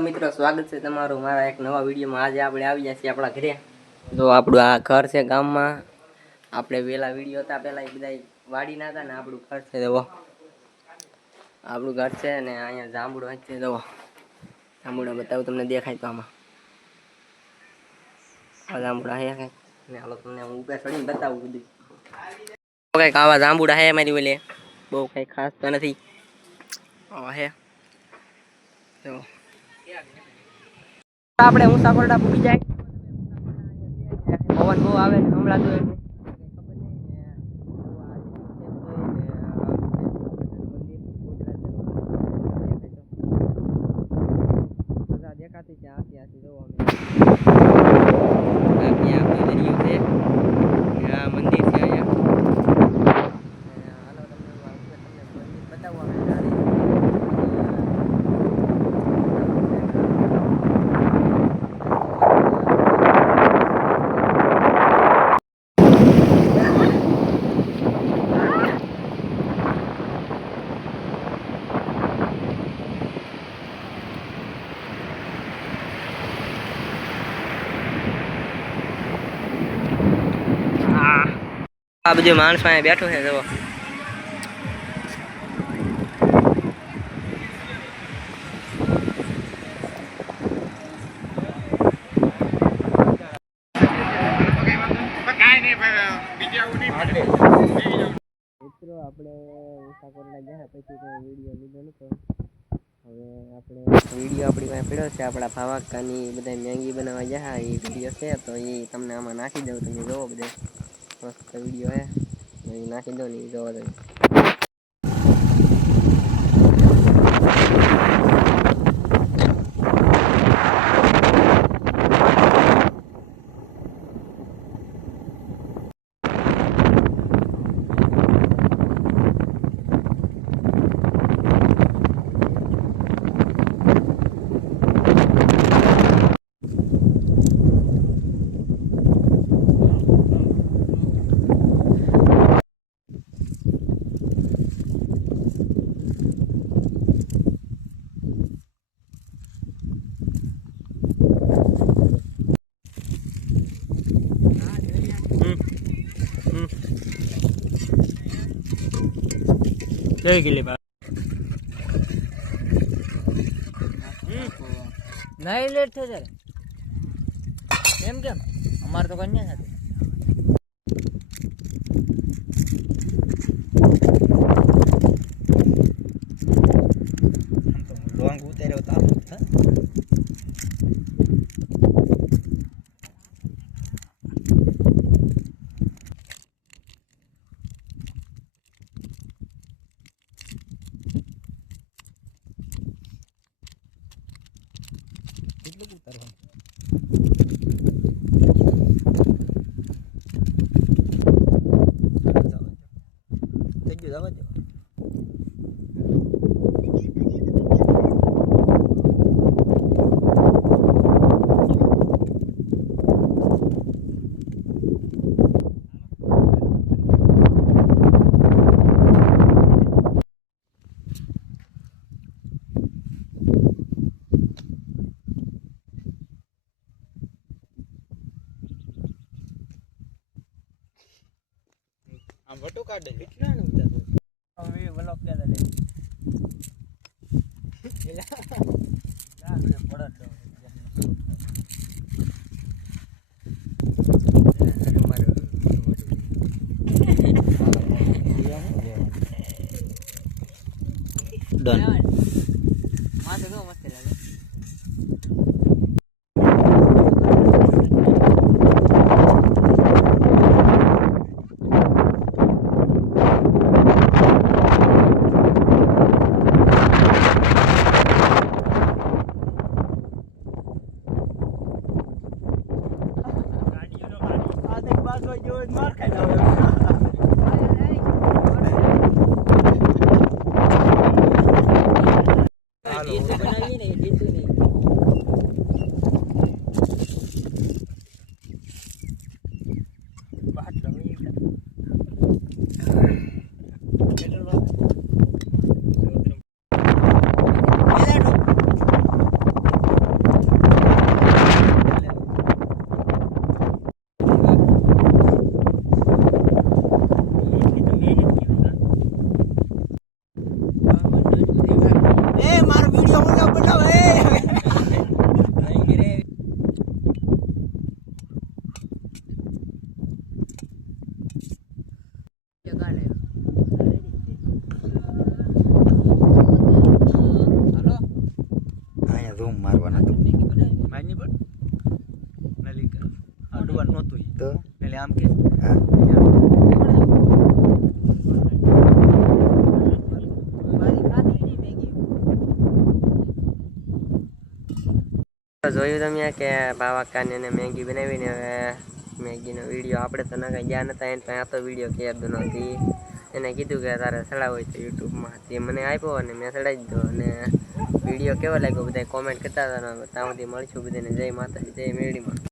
મિત્રો સ્વાગત છે તમારું મારા એક નવા વિડીયોમાં। આજે આપણે આવી ગયા છીએ આપણા ઘરે। જો આપણું આ ઘર છે ગામમાં। આપણે વેલા વિડીયો હતા પહેલા એ બધા વાડી ના હતા ને આપણું ઘર છે। જો આપણું ઘર છે ને અહીંયા જાંબુડો છે। જો જાંબુડા બતાવું તમને દેખાય તો આમાં આ જાંબુડા હે ને હાલો તમને હું ઉપર ચડીને બતાવું બધું। કંઈક આવા જાંબુડા હે મારી ઓલે બહુ કંઈ ખાસ તો નથી આ હે। તો આપણે ઊંચા કોરડા પૂકી જાય પવન બહુ આવે ને હમણાં તો દેખાતી છે આથી આથી જોવો અમે દરિયો છે આ મંદિર છે અહીંયા હાલો તમને મંદિર બતાવવા આ બધું માણસ અહીંયા બેઠો છે જુઓ મિત્રો આપણે ઊંચા કોરડા ગયા પછી કોઈ વિડીયો લીધો નતો હવે આપણે વિડીયો આપણી પાસે પડ્યો છે આપણા ભાવાકાની બધા મેંગી બનાવવા ગયા એ વિડીયો છે તો એ તમને આમાં નાખી દઉં તમે જોવો બધે મસ્ત વિડીયો હે એ નાખી દો ને એ જોવો તમે જય ગીલી બા નહીં લેટ છે ત્યારે એમ કેમ અમારે તો કન્યા નથી લોંગ ઉતાર્યો તાપ કેટલું ઉતારવાનું થઈ ગયું જવા દો આમ વટો કાઢે કેટલા નું ઉતારતો હવે વ્લોગ કેલા લે એલા ના મને પડત ડન માથે તો મસ્ત લાગે માર ખાઈ જોયું તમે કે ભાવાકાને એને મેગી બનાવીને હવે મેગીનો વિડીયો આપણે તો ના કંઈ ગયા નતા એને આ તો વિડીયો કહેતો નથી એને કીધું કે તારે ચડાવો હોય તો યુટ્યુબમાં તે મને આપ્યો અને મેં ચડાવી દીધો અને વિડીયો કેવો લાગ્યો બધા કોમેન્ટ કરતા હતા ત્યાં સુધી મળશું બધાને જય માતાજી જય મેળીમાં